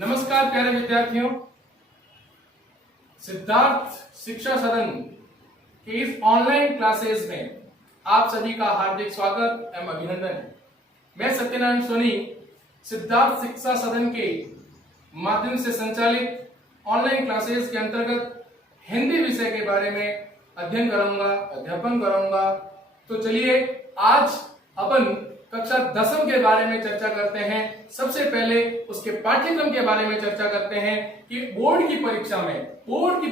नमस्कार प्यारे विद्यार्थियों, सिद्धार्थ शिक्षा सदन के इस ऑनलाइन क्लासेस में आप सभी का हार्दिक स्वागत एवं अभिनंदन है। मैं सत्यनारायण सोनी सिद्धार्थ शिक्षा सदन के माध्यम से संचालित ऑनलाइन क्लासेस के अंतर्गत हिंदी विषय के बारे में अध्ययन कराऊंगा, अध्यापन कराऊंगा। तो चलिए आज अपन कक्षा 10वीं के बारे में चर्चा करते हैं। सबसे पहले उसके पाठ्यक्रम के बारे में चर्चा करते हैं कि बोर्ड की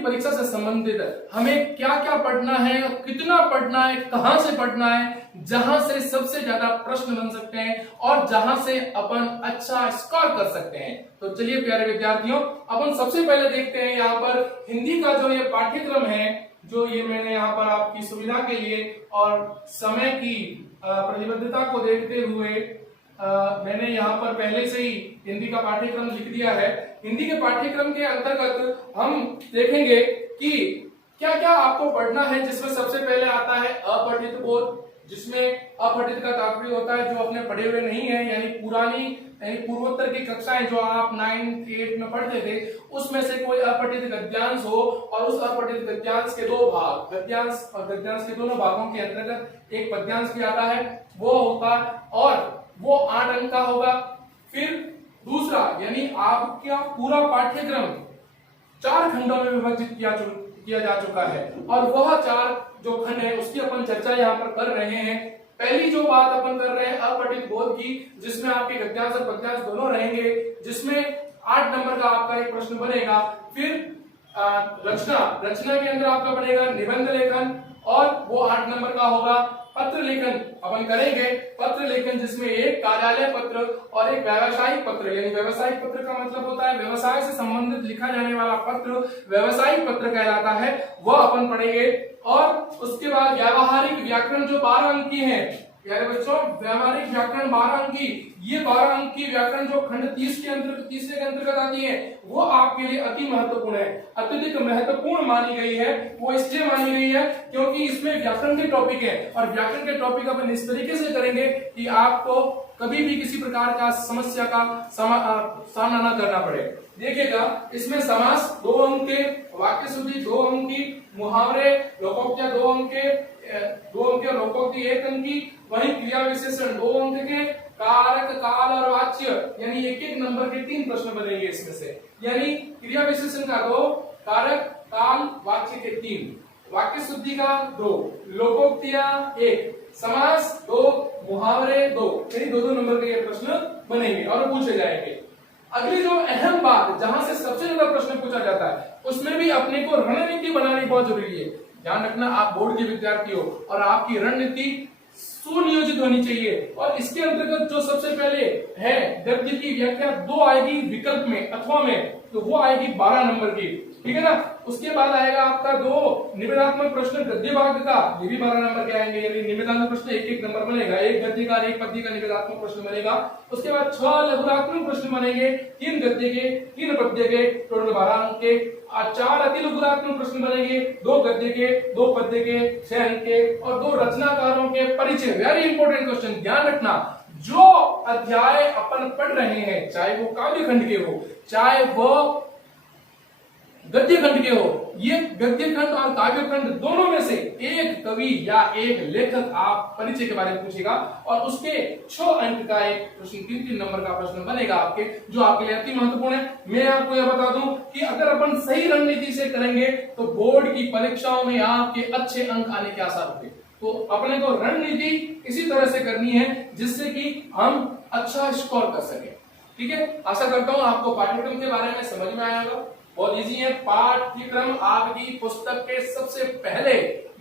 परीक्षा से संबंधित हमें क्या क्या पढ़ना है, कितना पढ़ना है, कहां से पढ़ना है, जहां से सबसे ज्यादा प्रश्न बन सकते हैं और जहां से अपन अच्छा स्कोर कर सकते हैं। तो चलिए प्यारे विद्यार्थियों, अपन सबसे पहले देखते हैं यहाँ पर हिंदी का जो ये पाठ्यक्रम है, जो ये मैंने यहाँ पर आपकी सुविधा के लिए और समय की प्रतिबद्धता को देखते हुए मैंने यहाँ पर पहले से ही हिंदी का पाठ्यक्रम लिख दिया है। हिंदी के पाठ्यक्रम के अंतर्गत हम देखेंगे कि क्या क्या आपको पढ़ना है, जिसमें सबसे पहले आता है अपठित बोध, जिसमें अपठित का तात्पर्य होता है जो अपने पढ़े हुए नहीं है, यानी पूर्वोत्तर की कक्षाएं जो आप 9th 8th में पढ़ते थे, उसमें से कोई अपठित गद्यांश हो और उस अपठित गद्यांश के दो भाग, गद्यांश और गद्यांश के दोनों भागों के अंतर्गत एक पद्यांश भी आता है, वो होगा और वो 8 अंक का होगा। फिर दूसरा, यानी आपका पूरा पाठ्यक्रम 4 खंडों में विभाजित किया जा चुका है और वह 4 जो खंड है उसकी अपन चर्चा यहाँ पर कर रहे हैं। पहली जो बात अपन कर रहे हैं अपठित बोध की, जिसमें आपके गद्यांश और पद्यांश दोनों रहेंगे, जिसमें 8 नंबर का आपका एक प्रश्न बनेगा। फिर रचना के अंदर आपका बनेगा निबंध लेखन और वो 8 नंबर का होगा। पत्र लेखन अपन करेंगे, पत्र लेखन जिसमें एक कार्यालय पत्र और एक व्यावसायिक पत्र, यानी व्यावसायिक पत्र का मतलब होता है व्यवसाय से संबंधित लिखा जाने वाला पत्र व्यावसायिक पत्र कहलाता है, वह अपन पढ़ेंगे। और उसके बाद व्यावहारिक व्याकरण जो 12 अंक की है, प्यारे बच्चों, व्यावहारिक व्याकरण 12 अंक की, ये 12 अंक की व्याकरण जो खंड 30 के अंतर्गत आती है, वो आपके लिए अति महत्वपूर्ण है, अत्यधिक महत्वपूर्ण मानी गई है। वो इसलिए मानी गई है क्योंकि इसमें व्याकरण के टॉपिक है और व्याकरण के टॉपिक अपन इस तरीके से करेंगे कि आपको कभी भी किसी प्रकार का समस्या का सामना न करना पड़े। देखिएगा, इसमें समास 2 अंक के, वाक्य शुद्धि 2 अंक की, मुहावरे लोकोक्तियां 2 अंक के, 2 अंक के, लोकोक्ति 1 अंक की, वहीं क्रिया विशेषण 2 अंक के, कारक, काल और वाच्य यानी 1-1 नंबर के 3 प्रश्न बनेंगे इसमें से, यानी क्रिया विशेषण का 2, कारक, काल, वाच्य के 3, वाक्य शुद्धि का 2, लोकोक्तियां 1, समास 2, मुहावरे 2, यानी 2-2 नंबर के ये प्रश्न बनेंगे और पूछे जाएंगे। अगली जो अहम बात, जहां से सबसे ज्यादा प्रश्न पूछा जाता है, उसमें भी अपने को रणनीति बनानी बहुत जरूरी है। ध्यान रखना, आप बोर्ड के विद्यार्थी हो और आपकी रणनीति सुनियोजित होनी चाहिए। और इसके अंतर्गत जो सबसे पहले है गद्य की व्याख्या 2 आएगी विकल्प में अथवा में, तो वो आएगी 12 नंबर की, ठीक है ना। उसके बाद आएगा आपका 2 निबंधात्मक प्रश्न गद्य भाग का, ये भी 12 नंबर के आएंगे, यानी निबंधात्मक प्रश्न 1-1 नंबर बनेगा, एक गद्य का 1 पद्य का निबंधात्मक प्रश्न बनेगा। उसके बाद 6 लघुरात्मक प्रश्न बनेंगे, 3 गद्य के, 3 पद्य के, टोटल 12 अंक के, 4 अति लघुरात्मक प्रश्न बनेंगे, 2 गद्य के, 2 पद्य के, 6 अंक के और 2 रचनाकारों के परिचय। वेरी इंपॉर्टेंट क्वेश्चन, ध्यान रखना, जो अध्याय अपन पढ़ रहे हैं, चाहे वो काव्य खंड के हो, चाहे वो गद्य खंड के हो, ये गद्य खंड और काव्य खंड दोनों में से एक कवि या एक लेखक आप परिचय के बारे में पूछेगा और उसके 6 अंक का एक प्रश्न, 3-3 नंबर का प्रश्न बनेगा आपके, जो आपके लिए अति महत्वपूर्ण है। मैं आपको यह बता दूं कि अगर अपन सही रणनीति से करेंगे तो बोर्ड की परीक्षाओं में आपके अच्छे अंक आने के आसार होंगे। तो अपने को रणनीति इसी तरह से करनी है जिससे कि हम अच्छा स्कोर कर सके, ठीक है। आशा करता हूं आपको पाठ्यक्रम के बारे में समझ में आया होगा। बहुत इजी है पाठ्यक्रम, आपकी पुस्तक के सबसे पहले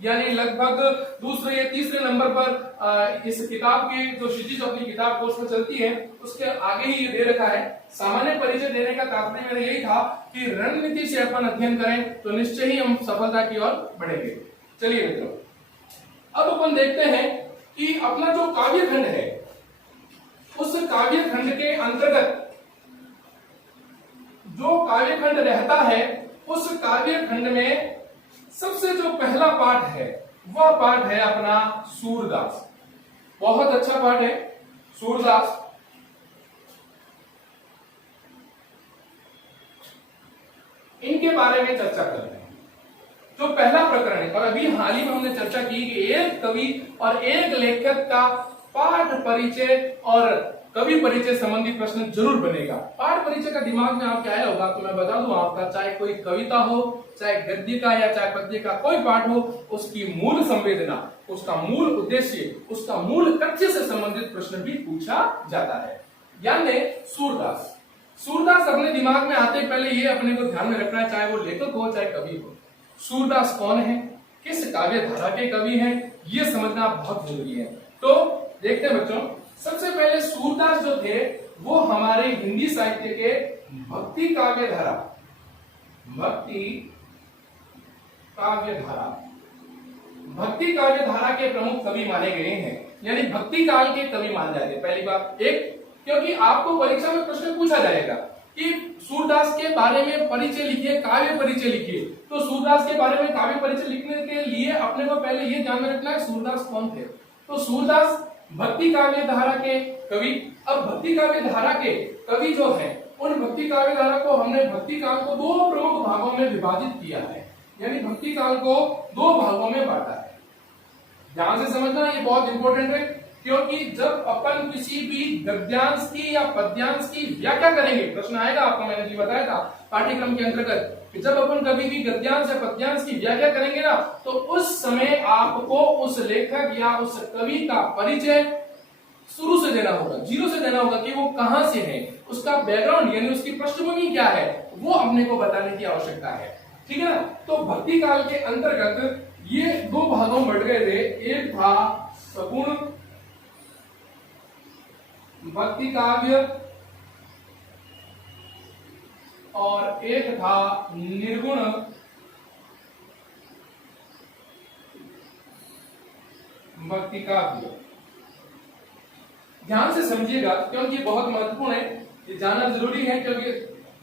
यानी लगभग दूसरे या तीसरे नंबर पर इस किताब की जो क्षितिज अपनी किताब कोर्स में चलती है उसके आगे ही ये दे रखा है। सामान्य परिचय देने का तात्पर्य मेरा यही था कि रणनीति से अपन अध्ययन करें तो निश्चय ही हम सफलता की ओर बढ़ेंगे। चलिए मित्रों, अब अपन देखते हैं कि अपना जो काव्य खंड है, उस काव्य खंड के अंतर्गत जो काव्य खंड रहता है, उस काव्य खंड में सबसे जो पहला पाठ है वह पाठ है अपना सूरदास। बहुत अच्छा पाठ है सूरदास। इनके बारे में चर्चा कर रहे हैं। जो पहला प्रकरण है, और अभी हाल ही में हमने चर्चा की कि एक कवि और एक लेखक का पाठ परिचय और कवि परिचय संबंधी प्रश्न जरूर बनेगा। पाठ परिचय का दिमाग में आपके आया होगा, तो मैं बता दूं आपका, चाहे कोई कविता हो, चाहे गद्य का या चाहे पद्य का कोई पाठ हो, उसकी मूल संवेदना, उसका मूल उद्देश्य, उसका मूल तथ्य से संबंधित प्रश्न भी पूछा जाता है। ध्यान दें, सूरदास। सूरदास अपने दिमाग में आते पहले ये अपने को ध्यान में रखना है, चाहे वो लेखक हो चाहे कवि हो, सूरदास कौन है, किस काव्य धारा के कवि हैं, ये समझना बहुत जरूरी है। तो देखते हैं बच्चों, सबसे पहले सूरदास जो थे वो हमारे हिंदी साहित्य के भक्ति काव्य धारा, भक्ति काव्य धारा, भक्ति काव्य धारा के प्रमुख कवि माने गए हैं, यानी भक्ति काल के कवि माने जाते हैं। पहली बात एक, क्योंकि आपको परीक्षा में प्रश्न पूछा जाएगा कि सूरदास के बारे में परिचय लिखिए, काव्य परिचय लिखिए, तो सूरदास के बारे में काव्य परिचय लिखने के लिए अपने को पहले ये ध्यान में रखना है सूरदास कौन थे। तो सूरदास भक्ति काव्य धारा के कवि। अब भक्ति काव्य धारा के कवि जो हैं, उन भक्ति काव्य धारा को हमने भक्ति काल को दो प्रमुख भागों में विभाजित किया है, यानी भक्ति काल को दो भागों में बांटा है। ध्यान से समझना, ये बहुत इंपॉर्टेंट है, क्योंकि जब अपन किसी भी गद्यांश की या पद्यांश की व्याख्या करेंगे, प्रश्न आएगा आपको, मैंने जी बताया था पाठ्यक्रम के अंतर्गत, जब अपन कभी भी गद्यांश या पद्यांश की व्याख्या करेंगे ना, तो उस समय आपको उस लेखक या उस कवि का परिचय शुरू से देना होगा, जीरो से देना होगा कि वो कहां से है, उसका बैकग्राउंड यानी उसकी पृष्ठभूमि क्या है, वो अपने को बताने की आवश्यकता है। ठीक है ना। तो भक्ति काल के अंतर्गत ये दो भागों में बढ़ गए थे, एक था सगुण भक्ति काव्य और एक था निर्गुण भक्ति काव्य। ध्यान से समझिएगा, क्योंकि बहुत महत्वपूर्ण है, ये जानना जरूरी है, क्योंकि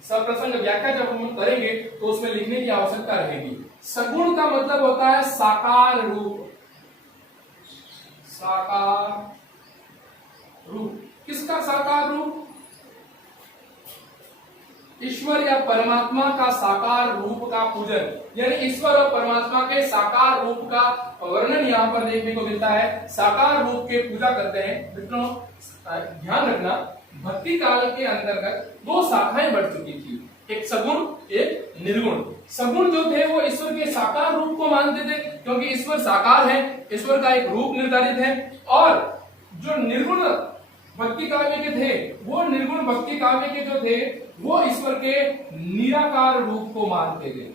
सब प्रसंग व्याख्या जब हम करेंगे तो उसमें लिखने की आवश्यकता रहेगी। सगुण का मतलब होता है साकार रूप, साकार रूप। किसका साकार रूप? ईश्वर या परमात्मा का साकार रूप का पूजन, यानी ईश्वर और परमात्मा के साकार रूप का वर्णन यहाँ पर देखने को मिलता है। साकार रूप के पूजा करते हैं। मित्रों ध्यान रखना, भक्ति काल के अंतर्गत दो शाखाएं बढ़ चुकी थी, एक सगुण एक निर्गुण। सगुण जो थे वो ईश्वर के साकार रूप को मानते थे, क्योंकि ईश्वर साकार है, ईश्वर का एक रूप निर्धारित है। और जो निर्गुण भक्ति काव्य के थे, वो निर्गुण भक्ति काव्य के जो थे वो ईश्वर के निराकार रूप को मानते थे।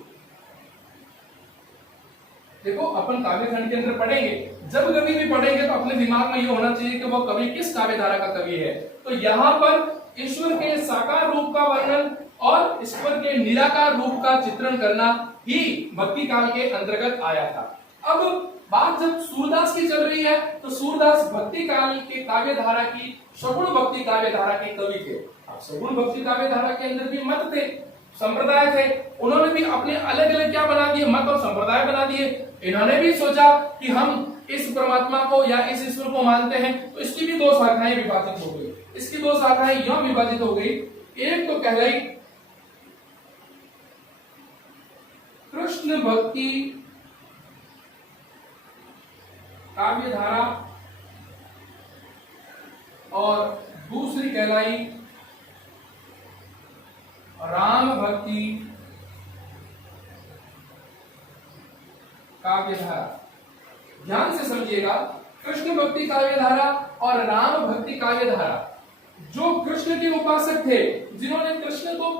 देखो अपन काव्य खंड के अंदर पढ़ेंगे, जब कभी भी पढ़ेंगे तो अपने दिमाग में ये होना चाहिए कि वो कवि किस काव्य धारा का कवि है। तो यहाँ पर ईश्वर के साकार रूप का वर्णन और ईश्वर के निराकार रूप का चित्रण करना ही भक्ति काल के अंतर्गत आया था। अब बात जब सूरदास की चल रही है, तो सूरदास भक्ति काल के काव्य धारा की सगुण भक्ति काव्य धारा के कवि थे। अब सगुण भक्ति काव्य धारा के अंदर भी मत थे, संप्रदाय थे, उन्होंने भी अपने अलग अलग क्या बना दिए, मत और संप्रदाय बना दिए। इन्होंने भी सोचा कि हम इस परमात्मा को या इस ईश्वर को मानते हैं, तो इसकी भी दो शाखाएं विभाजित हो गई। इसकी दो शाखाएं यूं विभाजित हो गई, एक तो कहलाई कृष्ण भक्ति काव्य धारा और दूसरी कहलाई राम भक्ति काव्य धारा। ध्यान से समझिएगा, कृष्ण भक्ति काव्य धारा और राम भक्ति काव्य धारा, जो कृष्ण के उपासक थे, जिन्होंने कृष्ण को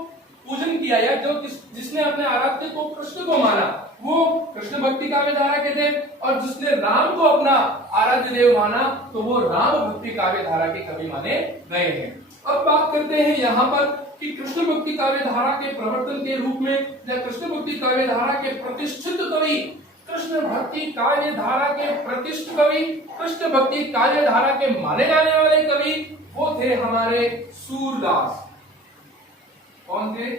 पूजन किया या जो जिसने अपने आराध्य को कृष्ण को माना, वो कृष्ण भक्ति काव्य धारा के थे। और जिसने राम को अपना आराध्य देव माना, तो वो राम भक्ति काव्य धारा के कवि माने गए हैं। अब बात करते हैं यहाँ पर कि कृष्ण भक्ति काव्य धारा के प्रवर्तन के रूप में या कृष्ण भक्ति काव्य धारा के प्रतिष्ठित कवि, कृष्ण भक्ति काव्य धारा के प्रतिष्ठित कवि, कृष्ण भक्ति काव्य धारा के माने जाने वाले कवि, वो थे हमारे सूरदास। कौन थे?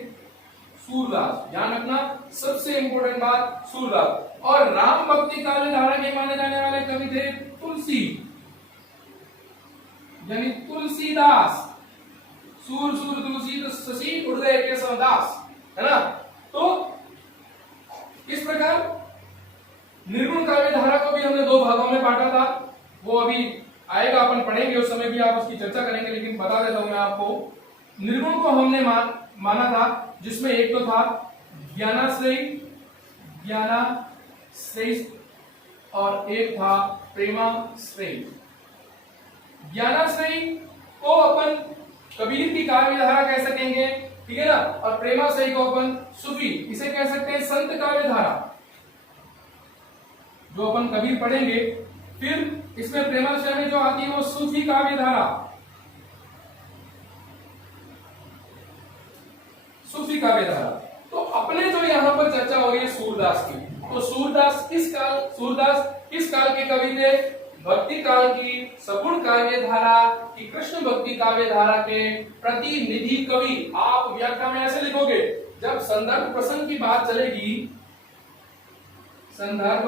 सूरदास। ध्यान रखना, सबसे इंपॉर्टेंट बात सूरदास। और राम भक्ति काव्य धारा के माने जाने वाले कवि थे तुलसी, यानी तुलसीदास। सूर सूर तुलसी तो शशि उदय केशव दास, है ना। तो इस प्रकार निर्गुण काव्य धारा को भी हमने 2 भागों में बांटा था, वो अभी आएगा, अपन पढ़ेंगे, उस समय भी आप उसकी चर्चा करेंगे, लेकिन बता देता हूं मैं आपको। निर्गुण को हमने माना था, जिसमें एक तो था ज्ञानाश्रयी और एक था प्रेमाश्रयी। ज्ञानाश्रयी को अपन कबीर की काव्य धारा कह सकेंगे, ठीक है ना, और प्रेमाश्रयी को अपन सूफी, इसे कह सकते हैं संत काव्य धारा, जो अपन कबीर पढ़ेंगे। फिर इसमें प्रेमाश्रय में जो आती है वो सूफी काव्य धारा, सूफी काव्य धारा। तो अपने जो यहाँ पर चर्चा हो रही है सूरदास की, तो सूरदास किस काल के कवि थे? भक्ति काल की सगुण काव्य धारा की कृष्ण भक्ति काव्य धारा के प्रतिनिधि कवि। आप व्याख्या में ऐसे लिखोगे, जब संदर्भ प्रसंग की बात चलेगी, संदर्भ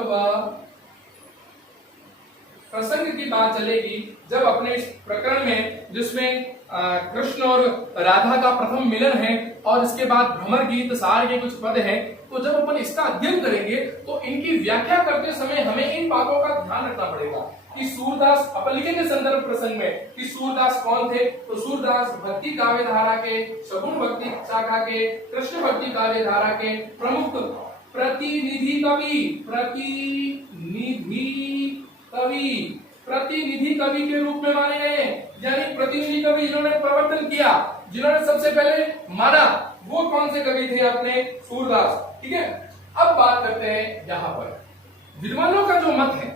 प्रसंग की बात चलेगी, जब अपने इस प्रकरण में जिसमें कृष्ण और राधा का प्रथम मिलन है और इसके बाद भ्रमर गीत सार के कुछ पद हैं, तो जब अपन इसका अध्ययन करेंगे तो इनकी व्याख्या करते समय हमें इन बातों का ध्यान रखना पड़ेगा कि सूरदास, अपन लिखेंगे संदर्भ प्रसंग में कि सूरदास कौन थे। तो सूरदास भक्ति काव्य धारा के, सगुण भक्ति शाखा के, कृष्ण भक्ति काव्य धारा के प्रमुख प्रतिनिधि कवि के रूप में माने गए, यानी प्रतिनिधि कवि जिन्होंने प्रवर्तन किया, जिन्होंने सबसे पहले माना, वो कौन से कवि थे? अपने सूरदास, ठीक है। अब बात करते हैं यहाँ पर विद्वानों का जो मत है।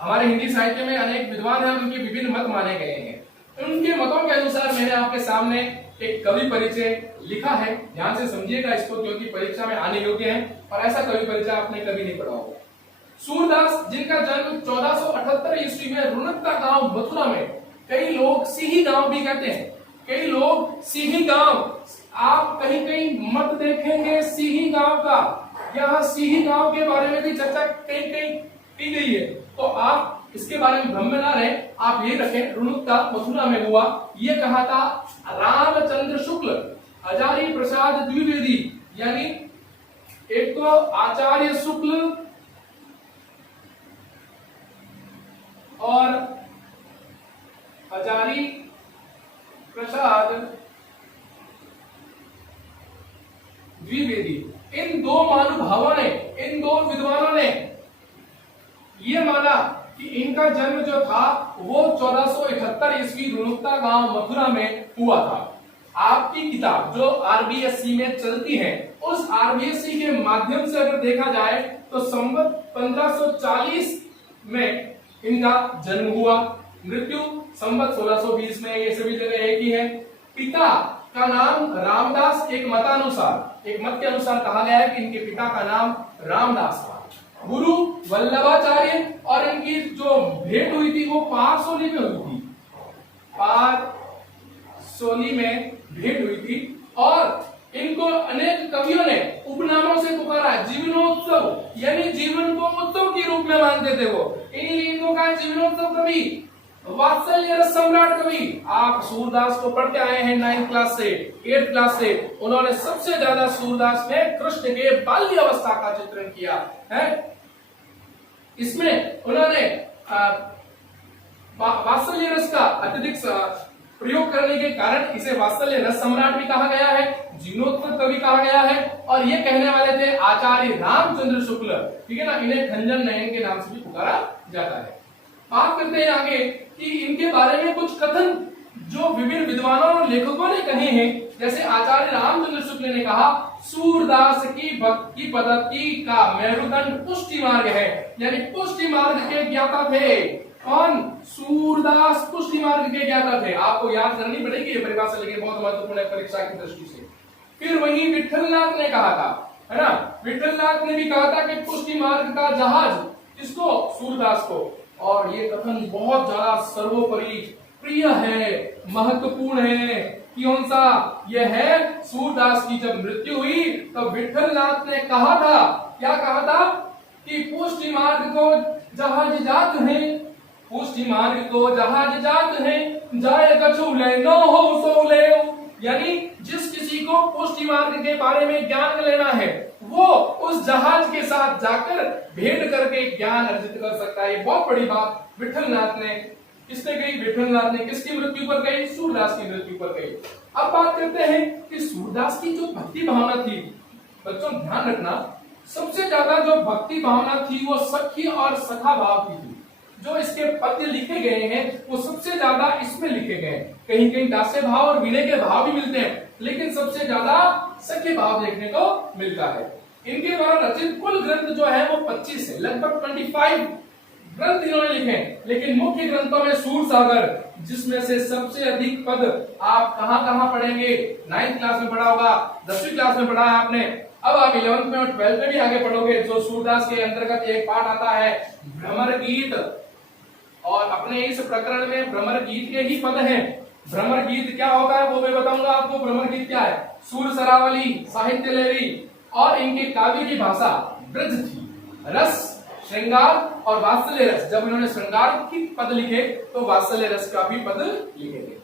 हमारे हिंदी साहित्य में अनेक विद्वान हैं, उनके विभिन्न मत माने गए हैं। उनके मतों के अनुसार मैंने आपके सामने एक कवि परिचय लिखा है, ध्यान से समझिएगा इसको, क्योंकि परीक्षा में आने योग्य है और ऐसा कवि परिचय आपने कभी नहीं पढ़ा होगा। सूरदास, जिनका जन्म 1478 ईस्वी में रुणकता गांव मथुरा में, कई लोग सिही गांव भी कहते हैं, कई लोग सिही गांव, आप कहीं कहीं मत देखेंगे सिही गांव का, यहाँ सिही गांव के बारे में भी चर्चा कहीं कहीं की गई है, तो आप इसके बारे में भ्रम में ना रहे, आप ये रखें रुणकता मथुरा में हुआ। ये कहा था रामचंद्र शुक्ल, आचार्य प्रसाद द्विवेदी, यानी एक तो आचार्य शुक्ल और आचार्य प्रसाद द्विवेदी, इन 2 महानुभावों ने, इन 2 विद्वानों ने यह माना कि इनका जन्म जो था वो 1478 ईस्वी रुणकता गांव मथुरा में हुआ था। आपकी किताब जो आरबीएससी में चलती है, उस आरबीएससी के माध्यम से अगर देखा जाए तो संवत 1540 में इनका जन्म हुआ, मृत्यु संवत 1620 में, ये सभी जगह एक ही है। पिता का नाम रामदास, एक मत के अनुसार कहा गया है कि इनके पिता का नाम रामदास था। गुरु वल्लभाचार्य, और इनकी जो भेंट हुई थी वो पारसोली में हुई थी, पारसोली में भेंट हुई थी। और इनको अनेक कवियों ने उपनामों से पुकारा, जीवनोत्सव, यानी जीवन को उत्सव के रूप में मानते थे वो, इन्हीं इनको कहा जीवनोत्सव कवि, वात्सल्य रस सम्राट कवि। आप सूरदास को पढ़ते आए हैं 9th क्लास से, 8th क्लास से, उन्होंने सबसे ज्यादा सूरदास ने कृष्ण के बाल्य अवस्था का चित्रण किया है। इसमें उन्होंने वात्सल्य रस का अत्यधिक प्रयोग करने के कारण इसे वात्सल्य रस सम्राट भी कहा गया है, जीवनोत्सव कवि कहा गया है। और ये कहने वाले थे आचार्य रामचंद्र शुक्ल, ठीक है ना, इन्हें खंजन नयन के नाम से भी पुकारा जाता है। बात करते हैं आगे कि इनके बारे में कुछ कथन जो विभिन्न विद्वानों और लेखकों ने कहे हैं। जैसे आचार्य रामचंद्र शुक्ल ने कहा, सूरदास की भक्ति पद्धति का मेरुदंड पुष्टि मार्ग है, यानी पुष्टि मार्ग के ज्ञाता थे। कौन? सूरदास पुष्टि मार्ग के ज्ञाता थे। आपको याद करनी पड़ेगी ये परिभाषा, लेकिन बहुत महत्वपूर्ण है परीक्षा की दृष्टि से। फिर वही विठलनाथ ने कहा था, है ना, विठलनाथ ने भी कहा था कि पुष्टि मार्ग का जहाज, किसको? सूरदास को। और ये कथन बहुत ज्यादा सर्वोपरि प्रिय है, महत्वपूर्ण है। कौन सा? यह है सूरदास की जब मृत्यु हुई तब विठलनाथ ने कहा था, क्या कहा था? कि पुष्टि मार्ग को जहाज जात है, पुष्टि मार्ग को जहाज जात है, जाए कछु ले न हो सो ले। यानी जिस किसी को पुष्टि मार्ग के बारे में ज्ञान लेना है वो उस जहाज के साथ जाकर भेंट करके ज्ञान अर्जित कर सकता है। बहुत बड़ी बात विठलनाथ ने किसने कही? विठलनाथ ने किसकी मृत्यु पर कही? सूरदास की मृत्यु पर कही। अब बात करते हैं कि सूरदास की जो भक्ति भावना थी, बच्चों ध्यान रखना, सबसे ज्यादा जो भक्ति भावना थी वो सखी और सखा भाव की थी। जो इसके पद्य लिखे गए हैं वो सबसे ज्यादा इसमें लिखे गए हैं। कहीं कहीं दास्य भाव और विनय के भाव भी मिलते हैं, लेकिन सबसे ज्यादा सख्य भाव देखने को मिलता है। इनके द्वारा रचित कुल ग्रंथ जो है वो 25 है, लगभग 25 ग्रंथ इन्होंने लिखे हैं। लेकिन मुख्य ग्रंथों में सूरसागर, जिसमें से सबसे अधिक पद आप कहां कहां पढ़ेंगे? 9th क्लास में पढ़ा होगा, 10वीं क्लास में पढ़ा है आपने, अब आप 11th में और 12th में भी आगे पढ़ोगे। जो सूरदास के अंतर्गत एक पाठ आता है भ्रमर गीत, और अपने इस प्रकरण में भ्रमर गीत के ही पद हैं। भ्रमर गीत क्या होता है वो मैं बताऊंगा आपको। भ्रमर गीत क्या है? सुर सरावली, साहित्य लहरी, और इनके काव्य की भाषा ब्रज थी। रस, श्रृंगार और वात्सल्य रस, जब इन्होंने श्रृंगार की पद लिखे तो वात्सल्य रस का भी पद लिखे थे।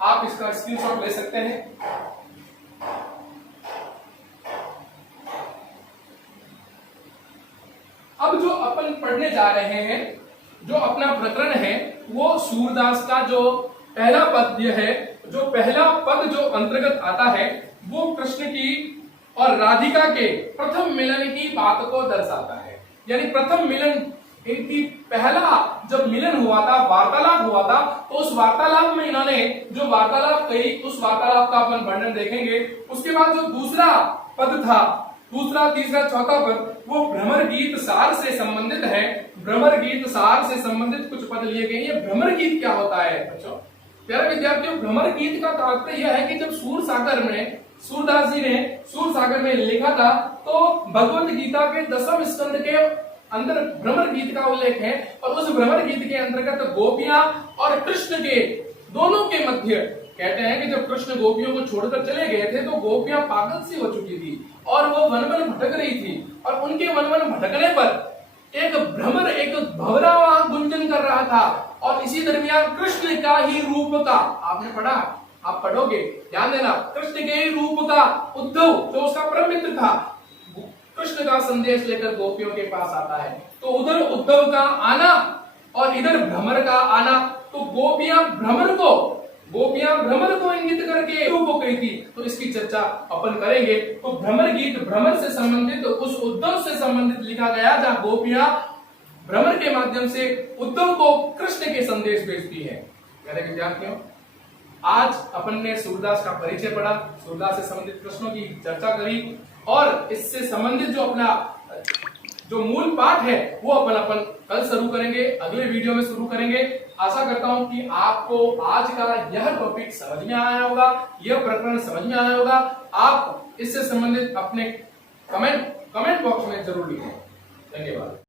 आप इसका स्क्रीनशॉट ले सकते हैं। अब जो अपन पढ़ने जा रहे हैं, जो अपना प्रकरण है, वो सूरदास का जो पहला पद्य है, जो पहला पद जो अंतर्गत आता है, वो कृष्ण की और राधिका के प्रथम मिलन की बात को दर्शाता है। यानी प्रथम मिलन, इनकी पहला जब मिलन हुआ था, वार्तालाप हुआ था, तो उस वार्तालाप में इन्होंने जो वार्तालाप कही, उस वार्तालाप का अपन वर्णन देखेंगे। उसके बाद जो दूसरा पद था, दूसरा, तीसरा, चौथा पद, वो भ्रमर गीत सार से संबंधित है। भ्रमर गीत सार से संबंधित कुछ पद लिए गए। ये भ्रमर गीत क्या होता है बच्चों? प्यारे विद्यार्थियों, भ्रमर गीत का तात्पर्य यह है कि जब सूरसागर में, सूरदास जी ने सूरसागर में लिखा था, तो भगवत गीता के 10वें स्कंद के अंदर भ्रमर गीत का उल्लेख है। और उस भ्रमर गीत के अंतर्गत गोपियां और कृष्ण के दोनों के मध्य, कहते हैं कि जब कृष्ण गोपियों को छोड़कर चले गए थे तो गोपियां पागल सी हो चुकी थी और वो वन वन भटक रही थी। और उनके वन वन भटकने पर एक भ्रमर, एक भंवरा वहां गुंजन कर रहा था। और इसी दरमियान कृष्ण का ही रूप का, आपने पढ़ा, आप पढ़ोगे, ध्यान देना, कृष्ण के ही रूप का उद्धव, जो उसका परम मित्र था, कृष्ण का संदेश लेकर गोपियों के पास आता है। तो उधर उद्धव का आना और इधर भ्रमर का आना, तो गोपियां भ्रमर को इंगित करके को कही थी। तो इसकी चर्चा अपन करेंगे। तो भ्रमर गीत भ्रमर से संबंधित, उस उद्धव से संबंधित लिखा गया, जहां गोपियां भ्रमर के माध्यम से उद्धव को कृष्ण के संदेश भेजती है। प्यारे विद्यार्थियों, आज अपन ने सूरदास का परिचय पढ़ा, सूरदास से संबंधित प्रश्नों की चर्चा करी, और इससे संबंधित जो अपना जो मूल पाठ है वो अपन कल शुरू करेंगे, अगले वीडियो में शुरू करेंगे। आशा करता हूं कि आपको आज का यह टॉपिक समझ में आया होगा, यह प्रकरण समझ में आया होगा। आप इससे संबंधित अपने कमेंट बॉक्स में जरूर लिखें। धन्यवाद।